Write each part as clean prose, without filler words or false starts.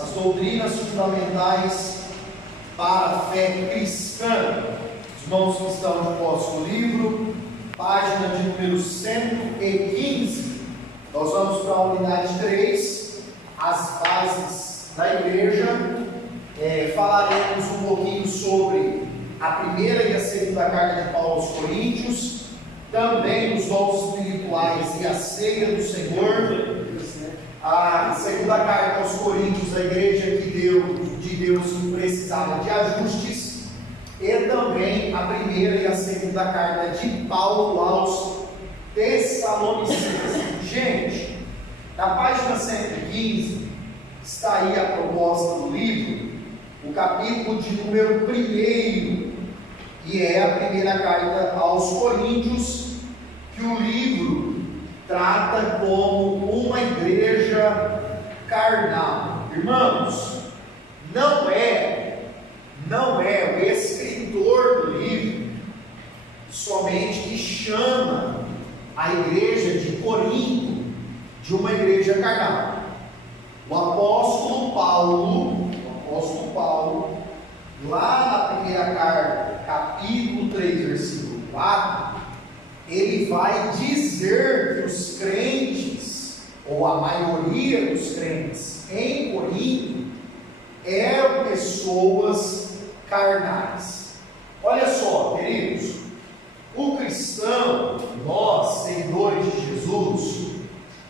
as doutrinas fundamentais para a fé cristã. Os irmãos que estão de posse do livro, página de número 115, nós vamos para a unidade 3, as bases da igreja. Falaremos um pouquinho sobre a primeira e a segunda carta de Paulo aos Coríntios, também os dons espirituais e a ceia do Senhor. A segunda carta aos Coríntios, a igreja de Deus que precisava de ajustes, e também a primeira e a segunda carta de Paulo aos Tessalonicenses. Gente, na página 115 está aí a proposta do livro, o capítulo de número 1, e é a primeira carta aos Coríntios, que o livro trata como uma igreja carnal. Irmãos, não é o escritor do livro somente que chama a igreja de Corinto de uma igreja carnal. O apóstolo Paulo, lá na primeira carta, capítulo 3, versículo 4, ele vai dizer que os crentes, ou a maioria dos crentes em Corinto, eram pessoas carnais. Olha só, queridos, o cristão, nós, seguidores de Jesus,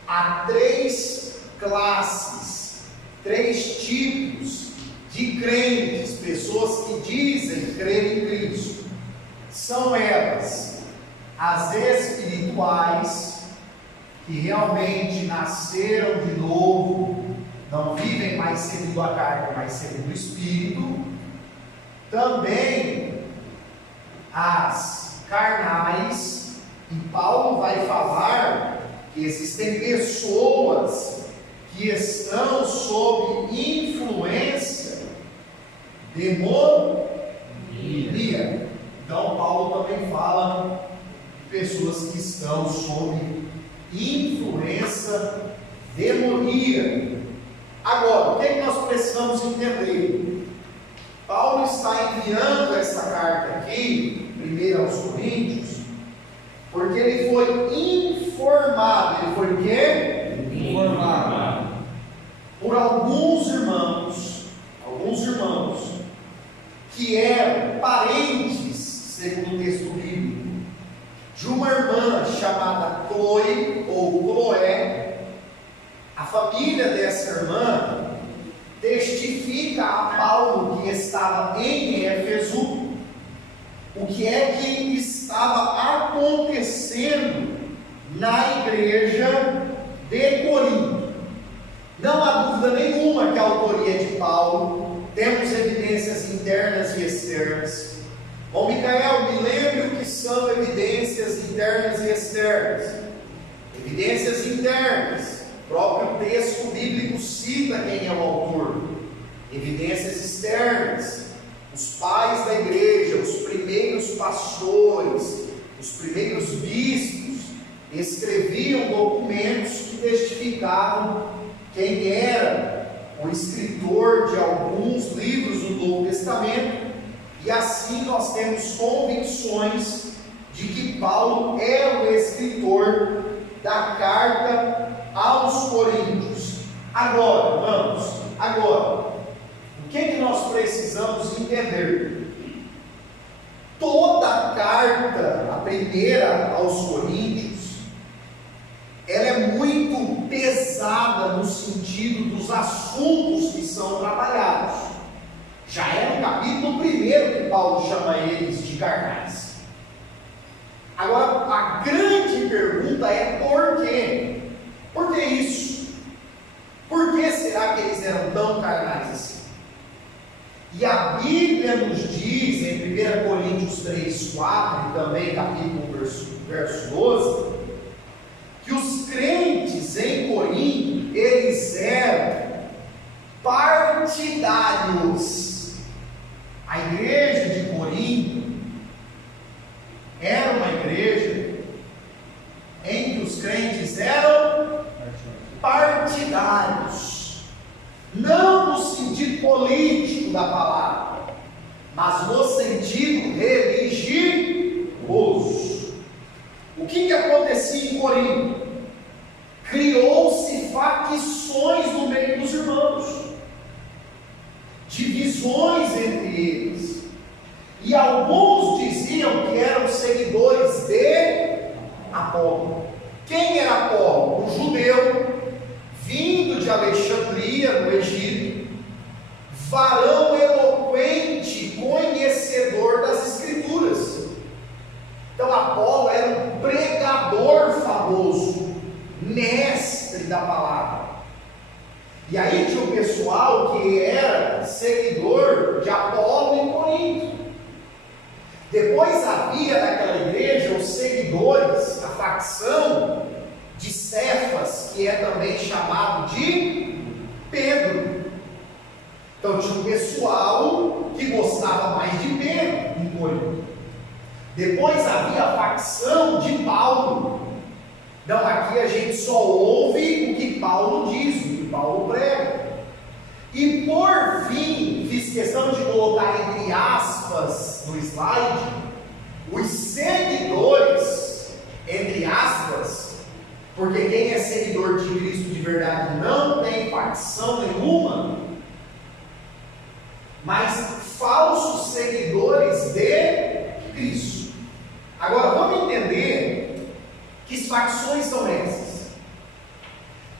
há 3 classes, 3 tipos de crentes, pessoas que dizem crer em Cristo. São elas as espirituais, que realmente nasceram de novo, não vivem mais segundo a carne, mas segundo o Espírito. Também as carnais, e Paulo vai falar que existem pessoas que estão sob influência demoníaca. Então Paulo também fala de pessoas que estão sob influência demoníaca. Agora, o que nós precisamos entender? Paulo está enviando essa carta aqui, primeiro aos Coríntios, porque ele foi informado. Ele foi o quê? Informado por alguns irmãos que eram parentes, segundo o texto bíblico, de uma irmã chamada Chloe ou Chloé. A família dessa irmã testifica a Paulo que estava em Éfeso o que é que estava acontecendo na igreja de Corinto. Não há dúvida nenhuma que a autoria é de Paulo. Temos evidências internas e externas. Bom, Micael, me lembre o que são evidências internas e externas. Evidências internas, o próprio texto bíblico cita quem é o autor. Evidências externas, os pais da igreja, os primeiros pastores, os primeiros bispos escreviam documentos que testificavam quem era o escritor de alguns livros do Novo Testamento, e assim nós temos convicções de que Paulo é o escritor da carta aos Coríntios. Agora, o que nós precisamos entender? Toda a carta, a primeira aos Coríntios, ela é muito pesada no sentido dos assuntos que são trabalhados. Já é no capítulo 1 que Paulo chama eles de carnais. Agora, a grande pergunta é por quê? Por que isso? Por que será que eles eram tão carnais assim? E a Bíblia nos diz, em 1 Coríntios 3, 4, e também capítulo 1, verso 12, que os crentes em Corinto, eles eram partidários. A igreja de Corinto era uma igreja em que os crentes eram partidários, não no político da palavra, mas no sentido religioso. O que acontecia em Corinto? Criou-se facções no meio dos irmãos, divisões entre eles, e alguns diziam que eram seguidores de Apolo. Quem era Apolo? Um judeu, vindo de Alexandria, no Egito, varão eloquente, conhecedor das Escrituras. Então Apolo era um pregador famoso, mestre da palavra. E aí tinha o pessoal que era seguidor de Apolo em Corinto. Depois havia naquela igreja os seguidores, a facção de Cefas, que é também chamado de Pedro. Então tinha um pessoal que gostava mais de Pedro em Corinto. Depois havia a facção de Paulo. Então aqui a gente só ouve o que Paulo diz, o que Paulo prega. E por fim, fiz questão de colocar entre aspas no slide, os seguidores, entre aspas, porque quem é seguidor de Cristo de verdade não tem facção nenhuma, mas falsos seguidores de Cristo. Agora vamos entender que facções são essas.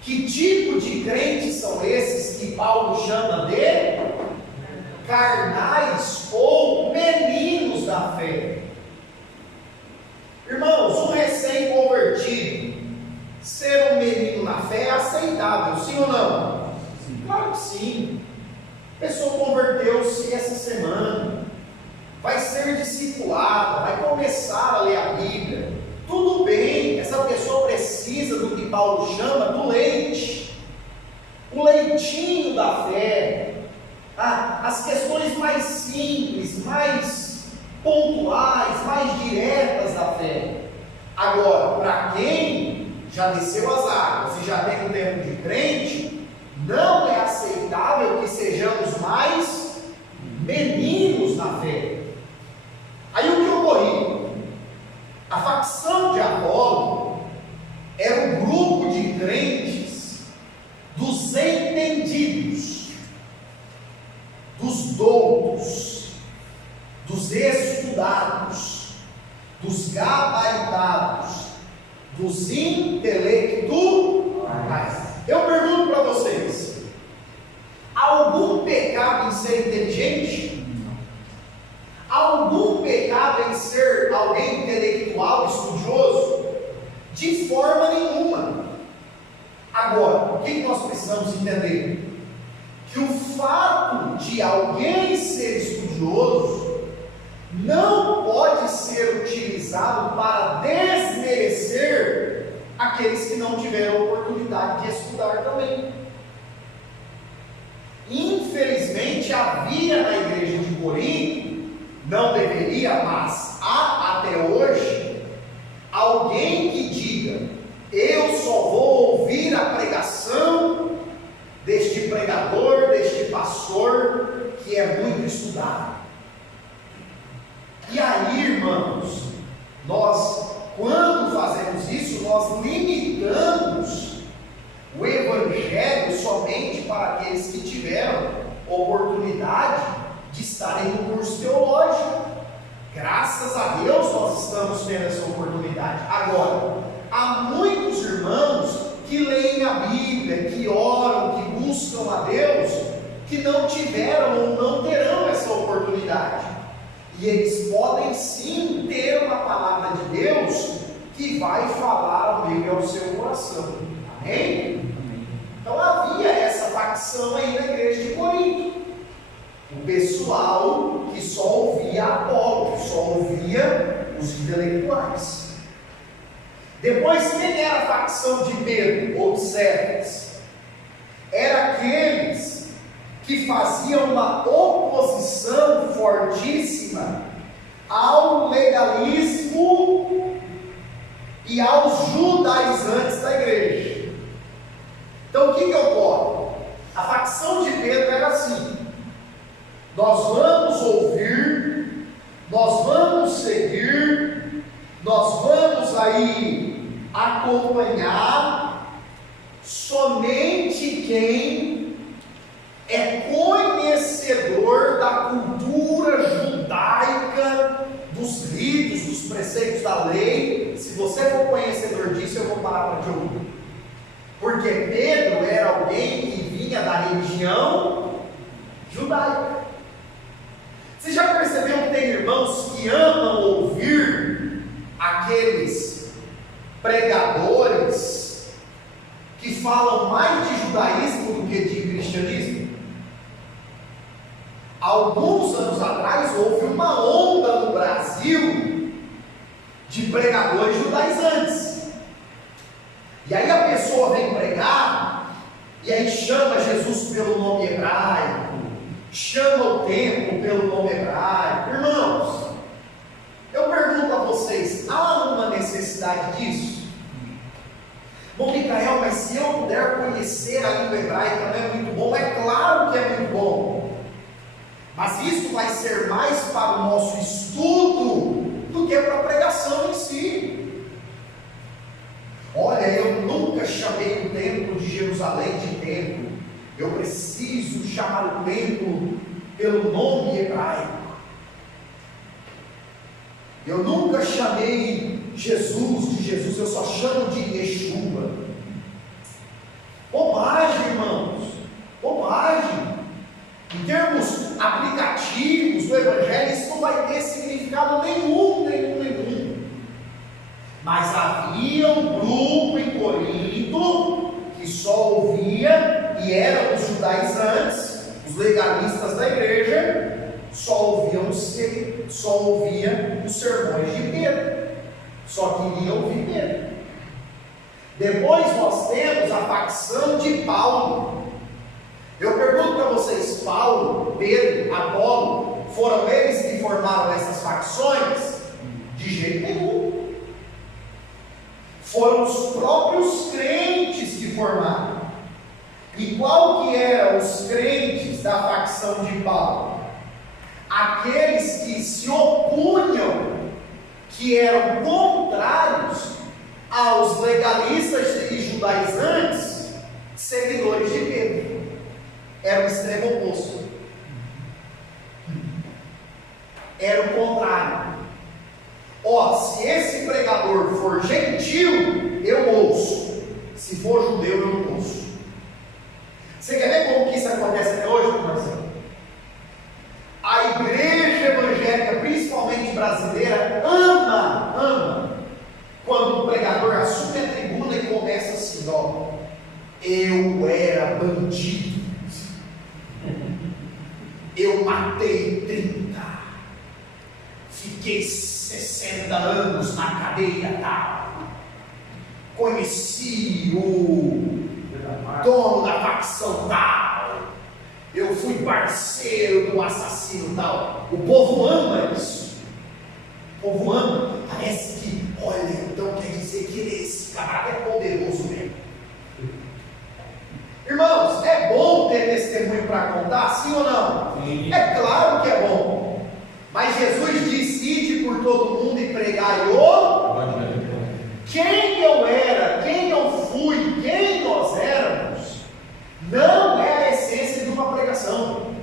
Que tipo de crentes são esses que Paulo chama de carnais ou meninos da fé? Irmãos, um recém-convertido ser um menino na fé é aceitável, sim ou não? Sim. Claro que sim. A pessoa converteu-se essa semana, vai ser discipulada, vai começar a ler a Bíblia. Tudo bem, essa pessoa precisa do que Paulo chama do leite, o leitinho da fé, as questões mais simples, mais pontuais, mais diretas da fé. Agora, para quem já desceu as águas e já tem um tempo de crente, não é aceitável que sejamos mais meninos na fé. Aí o que ocorria? A facção de Apolo era um grupo de crentes dos entendidos, dos doutos, dos estudados, dos gabaritados, dos intelectuais. Eu pergunto para vocês: algum pecado em ser inteligente? Algum pecado em ser alguém intelectual, estudioso? De forma nenhuma. Agora, o que nós precisamos entender? Que o fato de alguém ser estudioso não pode ser utilizado para desmerecer aqueles que não tiveram oportunidade de estudar também. Infelizmente havia na igreja de Corinto, não deveria, mas há até hoje, alguém que diga: eu só vou ouvir a pregação deste pregador, deste pastor, que é muito estudado. E aí, irmãos, nós, quando fazemos isso, nós limitamos o evangelho somente para aqueles que tiveram oportunidade de estarem no curso teológico. Graças a Deus nós estamos tendo essa oportunidade. Agora, há muitos irmãos que leem a Bíblia, que oram, que buscam a Deus, que não tiveram ou não terão essa oportunidade. E eles podem sim ter uma palavra de Deus que vai falar ao meio e ao seu coração. Amém? Então havia essa facção aí na igreja de Corinto. O pessoal que só ouvia Apolo, que só ouvia os intelectuais. Depois, quem era a facção de Pedro ou de Cefas? Era aqueles que faziam uma oposição fortíssima ao legalismo e aos judaizantes da igreja. Então o que ocorre? A facção de Pedro era assim: nós vamos ouvir, nós vamos seguir, nós vamos aí acompanhar somente quem é conhecedor da cultura judaica, dos ritos, dos preceitos da lei. Se você for conhecedor disso, eu vou parar para te ouvir. Porque Pedro era alguém que vinha da religião judaica. Você já percebeu que tem irmãos que amam ouvir aqueles pregadores que falam mais de judaísmo do que de cristianismo? Alguns anos atrás houve uma onda no Brasil de pregadores judaizantes. E aí a pessoa vem pregar, e aí chama Jesus pelo nome hebraico, chama o templo pelo nome hebraico. Irmãos, eu pergunto a vocês, há uma necessidade disso? Bom, Micael, mas se eu puder conhecer a língua hebraica, não é muito bom? É claro que é muito bom. Mas isso vai ser mais para o nosso estudo do que para a pregação em si. Olha, eu nunca chamei o templo de Jerusalém de templo. Eu preciso chamar o templo pelo nome hebraico. Eu nunca chamei Jesus de Jesus, eu só chamo de Yeshua. Bobagem, irmãos, bobagem. Em termos aplicativos do Evangelho, isso não vai ter significado nenhum. Mas havia um grupo em Corinto que só ouvia, e eram os judaizantes, os legalistas da igreja, só ouviam os sermões de Pedro, só queriam ouvir Pedro. Depois nós temos a facção de Paulo. Eu pergunto para vocês, Paulo, Pedro, Apolo, foram eles que formaram essas facções? De jeito nenhum. Foram os próprios crentes que formaram. E qual que eram os crentes da facção de Paulo? Aqueles que se opunham, que eram contrários aos legalistas e judaizantes, seguidores de Pedro. Era o extremo oposto. Era o contrário. Se esse pregador for gentil, eu ouço. Se for judeu, eu não ouço. Você quer ver como que isso acontece até hoje, meu Marcelo? A igreja evangélica, principalmente brasileira, ama quando o pregador assume a tribuna e começa assim, eu era bandido, eu matei 30, fiquei 60 anos na cadeia tal, conheci o dono da facção tal, eu fui parceiro do assassino tal. O povo ama isso. O povo ama. Parece que, olha, então quer dizer que esse camarada é poderoso mesmo. Irmãos, é bom ter testemunho para contar, sim ou não? Sim. É claro que é bom. Mas Jesus disse: ide por todo mundo e pregai quem eu era, quem eu fui, quem nós éramos, não é a essência de uma pregação.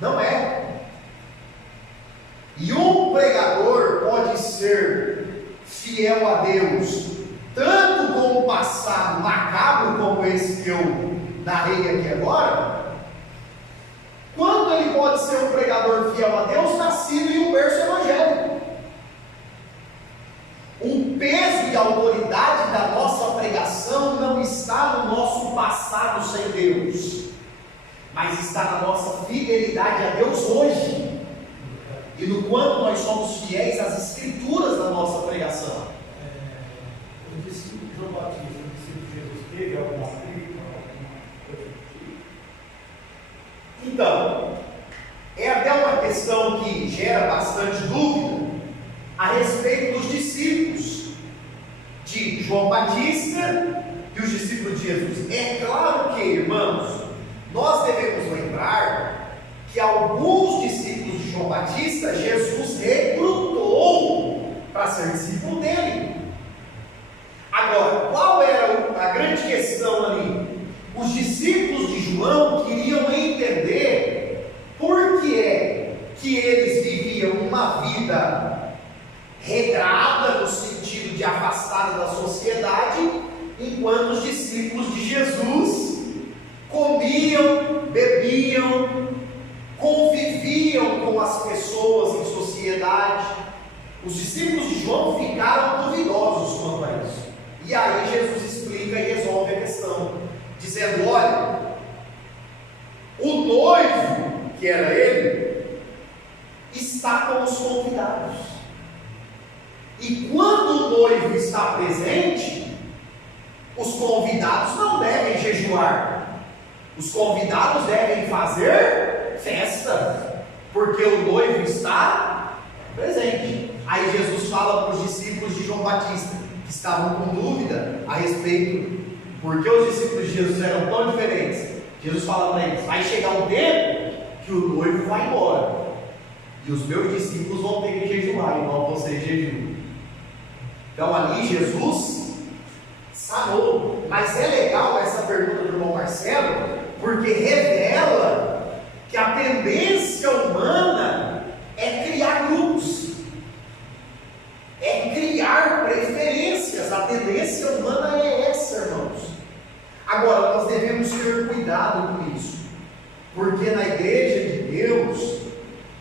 Não é. E um pregador pode ser fiel a Deus, tanto com o passado macabro como esse que eu narrei aqui agora, quanto ele pode ser um pregador fiel a Deus, nascido em um berço evangélico. O peso e a autoridade da nossa pregação não está no nosso passado sem Deus, mas está na nossa fidelidade a Deus hoje, e no quanto nós somos fiéis às escrituras da nossa pregação. O discípulo de João Batista, o discípulo de Jesus, teve alguma crítica? Então, é até uma questão que gera bastante dúvida a respeito dos discípulos de João Batista e os discípulos de Jesus. É claro que, irmãos, nós devemos lembrar que alguns discípulos de João Batista, Jesus recrutou para ser discípulo dele. Agora, qual era a grande questão ali? Os discípulos de João queriam entender por que é que eles viviam uma vida regrada, no sentido de afastada da sociedade, enquanto os discípulos de Jesus comiam, bebiam, conviviam com as pessoas em sociedade. Os discípulos de João ficaram duvidosos quanto a isso. E aí Jesus explica e resolve a questão, dizendo: olha, o noivo, que era ele, está com os convidados. E quando o noivo está presente, os convidados não devem jejuar. Os convidados devem fazer festa, porque o noivo está presente. Aí Jesus fala para os discípulos de João Batista, que estavam com dúvida a respeito porque os discípulos de Jesus eram tão diferentes. Jesus fala para eles: vai chegar um tempo que o noivo vai embora, e os meus discípulos vão ter que jejuar, igual vocês jejuam. Então ali Jesus sanou. Mas é legal essa pergunta do irmão Marcelo, porque revela que a tendência humana é criar grupos, é criar preferências. A tendência humana é essa, irmãos. Agora, nós devemos ter cuidado com isso, porque na igreja de Deus,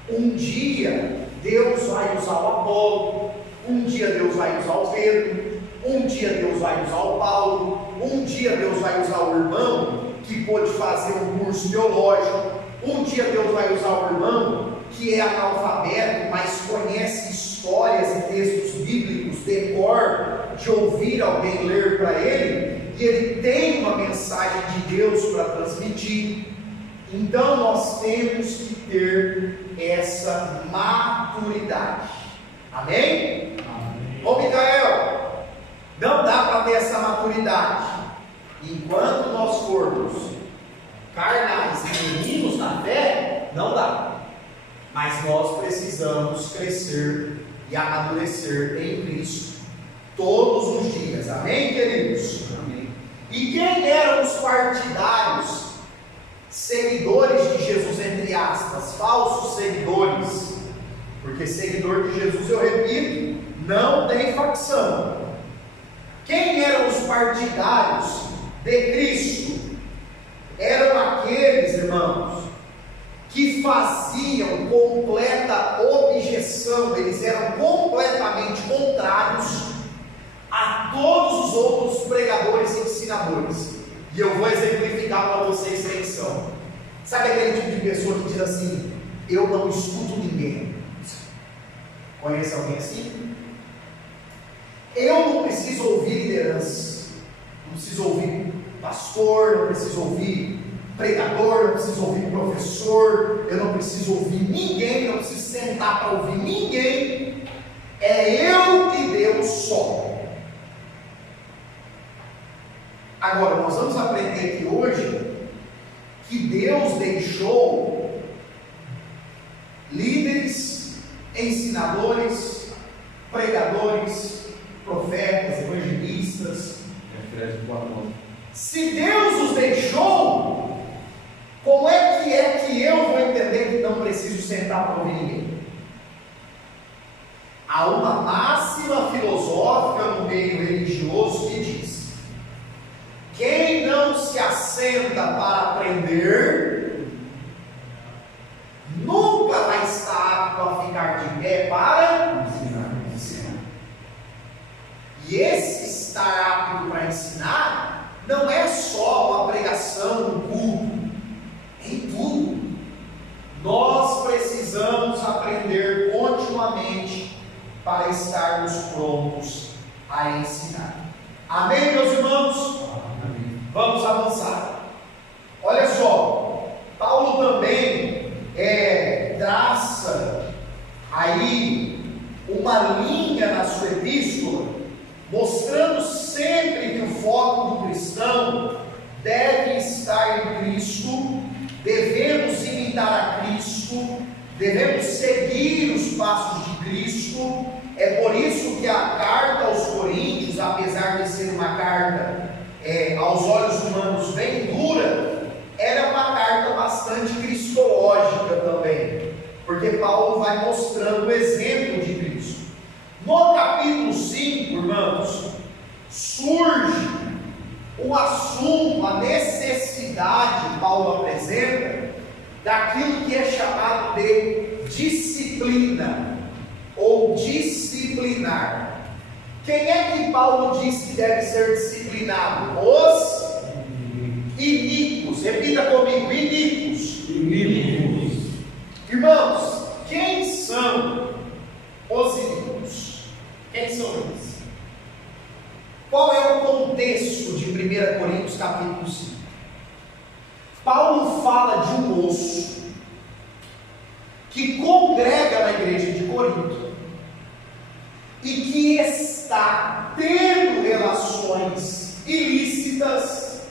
um dia Deus vai usar o Apolo, um dia Deus vai usar o Pedro, um dia Deus vai usar o Paulo, um dia Deus vai usar o irmão que pôde fazer um curso teológico, um dia Deus vai usar o irmão que é analfabeto, mas conhece histórias e textos bíblicos de cor, de ouvir alguém ler para ele, e ele tem uma mensagem de Deus para transmitir. Então nós temos que ter essa maturidade. Amém? Amém. Ô Micael, não dá para ter essa maturidade enquanto nós formos carnais e meninos na fé. Não dá. Mas nós precisamos crescer e amadurecer em Cristo todos os dias. Amém, queridos? Amém. E quem eram os partidários, seguidores de Jesus, entre aspas, falsos seguidores? Porque seguidor de Jesus, eu repito, não tem facção. Quem eram os partidários de Cristo? Eram aqueles, irmãos, que faziam completa objeção. Eles eram completamente contrários a todos os outros pregadores e ensinadores. E eu vou exemplificar para vocês quem são. Sabe aquele tipo de pessoa que diz assim: eu não escuto ninguém? Conhece alguém assim? Eu não preciso ouvir liderança, não preciso ouvir pastor, não preciso ouvir pregador, não preciso ouvir professor, eu não preciso ouvir ninguém, não preciso sentar para ouvir ninguém. É eu e Deus só. Agora, nós vamos aprender aqui hoje que Deus deixou líderes, ensinadores, pregadores, profetas, evangelistas. Se Deus os deixou, como é que eu vou entender que não preciso sentar para ouvir ninguém? Há uma máxima filosófica no meio religioso que diz: quem não se assenta para aprender, nunca vai estar apto a ficar de pé para ensinar. E esse estar apto para ensinar não é só uma pregação no culto, em tudo. Nós precisamos aprender continuamente para estarmos prontos a ensinar. Amém, meus irmãos? Amém. Vamos avançar. Olha só, Paulo também traça aí uma linha na sua epístola, mostrando sempre que o foco do cristão deve estar em Cristo. Devemos imitar a Cristo devemos seguir os passos de Cristo. É por isso que a carta aos Coríntios, apesar de ser uma carta aos olhos humanos bem dura, ela é uma carta bastante cristológica também, porque Paulo vai mostrando o exemplo de Cristo. No capítulo 5, irmãos, surge o assunto, a necessidade, Paulo apresenta, daquilo que é chamado de disciplina, ou disciplinar. Quem é que Paulo diz que deve ser disciplinado? Os iníquos. Repita comigo: iníquos. Iníquos. Irmãos, quem são os iníquos? Quem são eles? Qual é o contexto de 1 Coríntios capítulo 5? Paulo fala de um moço que congrega na igreja de Corinto e que está tendo relações ilícitas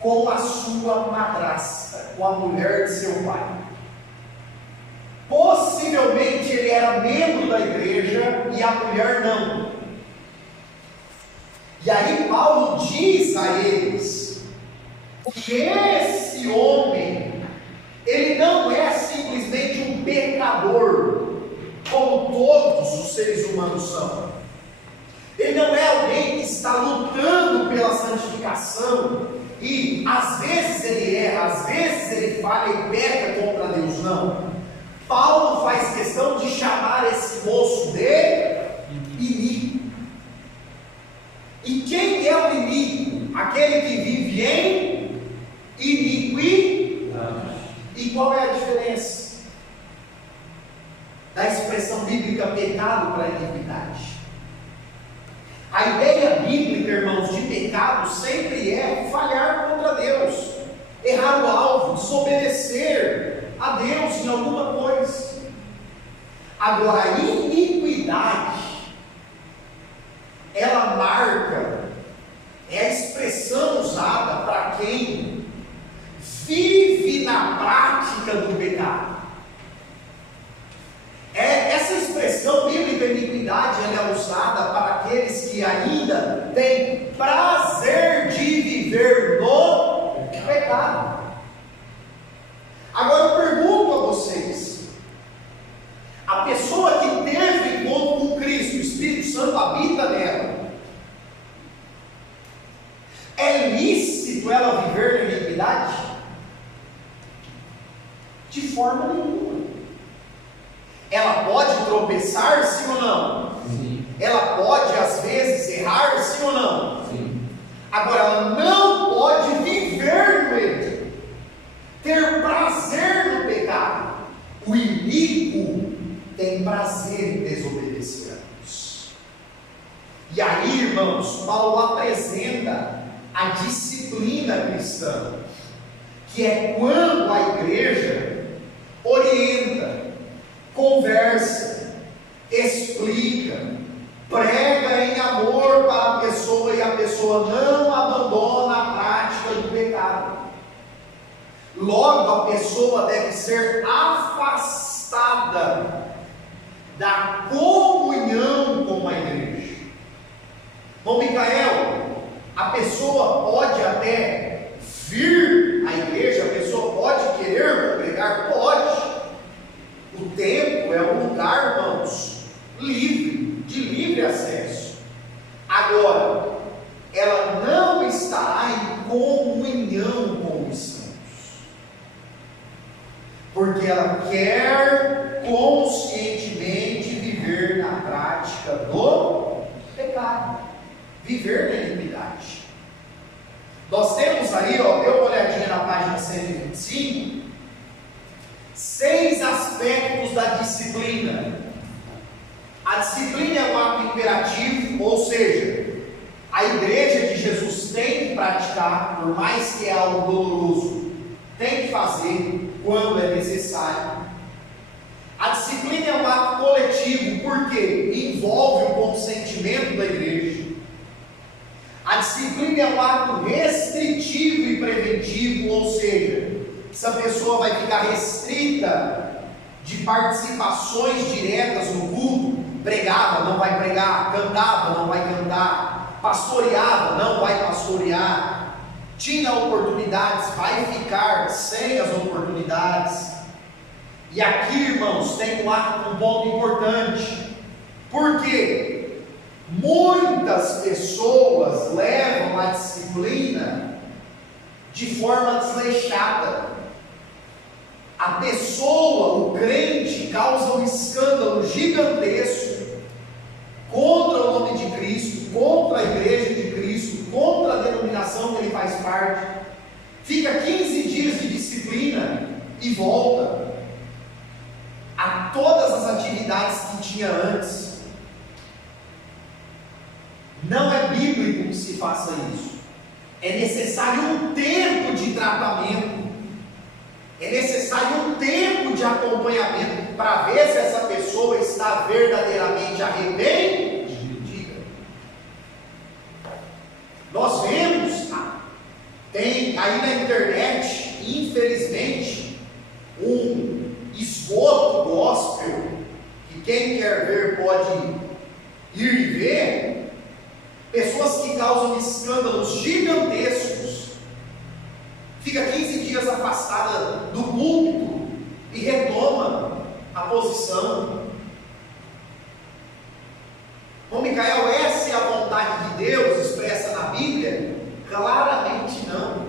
com a sua madrasta, com a mulher de seu pai. Possivelmente ele era membro da igreja e a mulher não. E aí Paulo diz a eles que esse homem, ele não é simplesmente um pecador, como todos os seres humanos são. Ele não é alguém que está lutando pela santificação e às vezes ele erra, às vezes ele falha e peca contra Deus. Não. Paulo faz questão de chamar esse moço de iníquo. E quem é o iníquo? Aquele que vive em iniquidade. E qual é a diferença da expressão bíblica pecado para iniquidade? A ideia bíblica, irmãos, de pecado sempre é falhar contra Deus, errar o alvo, desobedecer a Deus em alguma coisa. Agora, a iniquidade, ela marca, é a expressão usada para quem vive na prática do pecado. Essa expressão bíblica, iniquidade, ela é usada para aqueles que ainda têm prazer de viver no pecado. Agora eu pergunto a vocês: a pessoa que teve encontro com Cristo, o Espírito Santo habita nela, é lícito ela viver na iniquidade? De forma nenhuma. Ela pode tropeçar, sim ou não? Sim. Ela pode às vezes errar, sim ou não? Sim. Agora ela não pode viver no erro, ter prazer no pecado. O iníquo tem prazer em desobedecer a Deus. E aí, irmãos, Paulo apresenta a disciplina cristã, que é quando a igreja orienta, conversa, explica, prega em amor para a pessoa e a pessoa não abandona a prática do pecado. Logo, a pessoa deve ser afastada da comunhão com a igreja. Bom, Micael, a pessoa pode até vir à igreja, a pessoa pode querer congregar, pode. O templo é um lugar, irmãos, livre, de livre acesso. Agora, ela não estará em comunhão com os santos, porque ela quer conscientemente viver na prática do pecado, viver na iniquidade. Nós temos aí, dê uma olhadinha na página 125, 6 aspectos da disciplina. A disciplina é um ato imperativo, ou seja, a igreja de Jesus tem que praticar, por mais que é algo doloroso, tem que fazer quando é necessário. A disciplina é um ato coletivo, porque envolve o consentimento da igreja. A disciplina é um ato restritivo e preventivo, ou seja, essa pessoa vai ficar restrita de participações diretas no culto, pregava, não vai pregar, cantava, não vai cantar, pastoreava, não vai pastorear, tinha oportunidades, vai ficar sem as oportunidades. E aqui, irmãos, tem um ponto importante, porque muitas pessoas levam a disciplina de forma desleixada. A pessoa, o crente, causa um escândalo gigantesco contra o nome de Cristo, contra a igreja de Cristo, contra a denominação que ele faz parte, fica 15 dias de disciplina e volta a todas as atividades que tinha antes. Não é bíblico que se faça isso. É necessário um tempo de tratamento, é necessário um tempo de acompanhamento para ver se essa pessoa está verdadeiramente arrependida. Nós vemos, tem aí na internet, infelizmente, um esgoto gospel, que quem quer ver pode ir e ver, pessoas que causam escândalos gigantescos, fica 15 dias afastada do púlpito e retoma a posição. Bom, Micael, essa é a vontade de Deus expressa na Bíblia? Claramente não.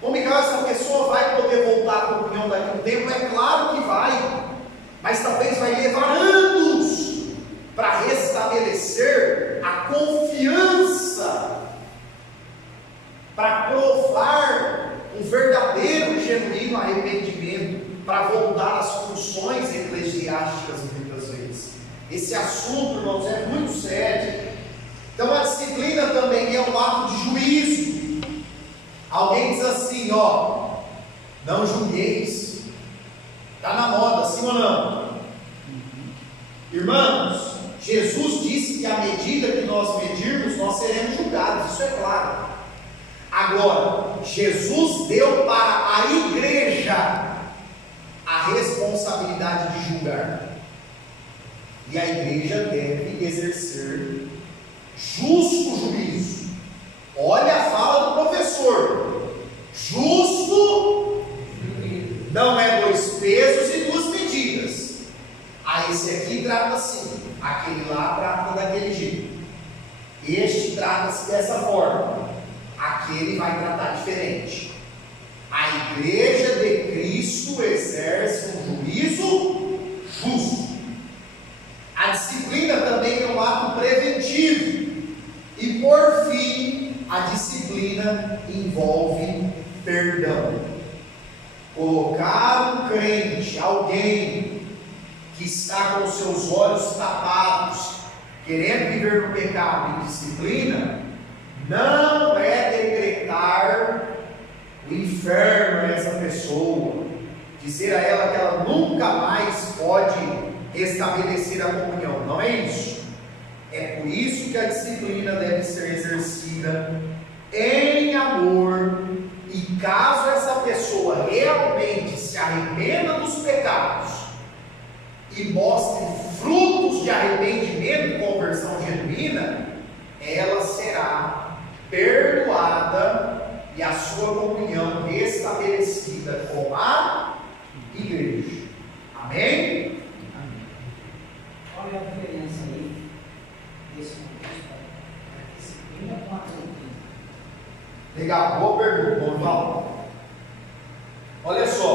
Bom, Micael, essa pessoa vai poder voltar à comunhão daqui a um tempo? É claro que vai, mas talvez vai levar anos para restabelecer a confiança, para provar um verdadeiro e genuíno arrependimento, para voltar às funções eclesiásticas muitas vezes. Esse assunto, irmãos, é muito sério. Então a disciplina também é um ato de juízo. Alguém diz assim, não julgueis. Está na moda, sim ou não? Irmãos, Jesus disse que à medida que nós medirmos, nós seremos julgados, isso é claro. Agora, Jesus deu para a igreja a responsabilidade de julgar, e a igreja deve exercer justo juízo. Olha a fala do professor: justo não é 2 pesos e 2 medidas. Esse aqui trata assim, aquele lá trata daquele jeito, este trata-se dessa forma, aquele vai tratar diferente. A igreja de Cristo exerce um juízo justo. A disciplina também é um ato preventivo. E por fim, a disciplina envolve perdão. Colocar um crente, alguém que está com seus olhos tapados, querendo viver no pecado, em disciplina, não é decretar o inferno a essa pessoa, dizer a ela que ela nunca mais pode restabelecer a comunhão. Não é isso. É por isso que a disciplina deve ser exercida em amor, e caso essa pessoa realmente se arrependa dos pecados e mostre frutos de arrependimento e conversão genuína, ela será perdoada e a sua comunhão restabelecida com a igreja. Amém? Qual é a diferença aí desse contexto da disciplina com a doutrina? Legal, boa pergunta, vamos falar. Olha só,